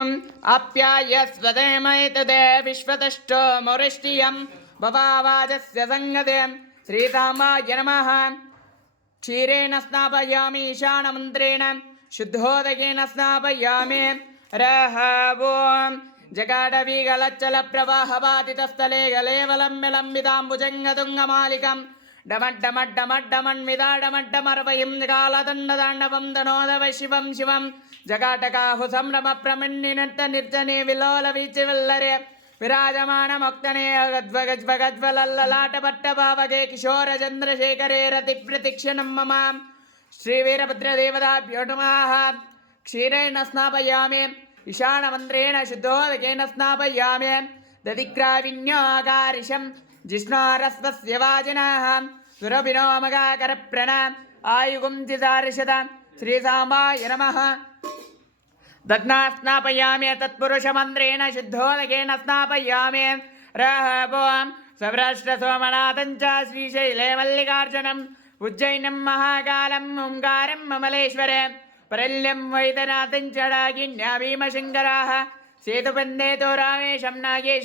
आप्यायस्वदेमैतदे विश्वतष्टो मुरिष्टियं भवावाजस्य संगते श्रीरामाय नमः। क्षीरेण स्नापयामि ईशानमन्त्रेण शुद्धोदकेन स्नापयामि रहवों जगाडवीगलच्चलप्रवाहवातितस्थले गलेवलम्बिलम्बिताम्बुजङ्गतुङ्गमालिकं डमड्डमड्डमड्डमन्मिदाडमड्डमर्वयं कालदण्डदाण्डवं दनोदव शिवं शिवं जगाटकाहुसंभ्रमप्रमिन्निनृत्तनिर्जने विलोलवीचिवल्लरे विराजमानमोक्तने गज्वगज्वगज्वलल्ललाटभट्टभावगे किशोरचन्द्रशेखरे रतिप्रतिक्षणं मम श्रीवीरभद्रदेवताभ्यो नमः। क्षीरेण स्नापयामि ईशानमन्त्रेण शुद्धोदकेन स्नापयामि दधिग्राविन्योगारिशं जिष्णोरस्वस्य वाजिनः सुरभिनोमगाकरप्रण आयुगुं श्रीसाम्बाय नमः। दग्ना स्नापयामि तत्पुरुषमन्त्रेण शुद्धोदकेन स्नापयामि रहवों सौराष्ट्रसोमनाथं च श्रीशैले मल्लिकार्जुनम् उज्जैनं महाकालं ओंकारं ममलेश्वरे परल्यं वैद्यनाथं च डाकिन्या भीमशङ्कराः सेतुबन्धे तो रामेशं नागेश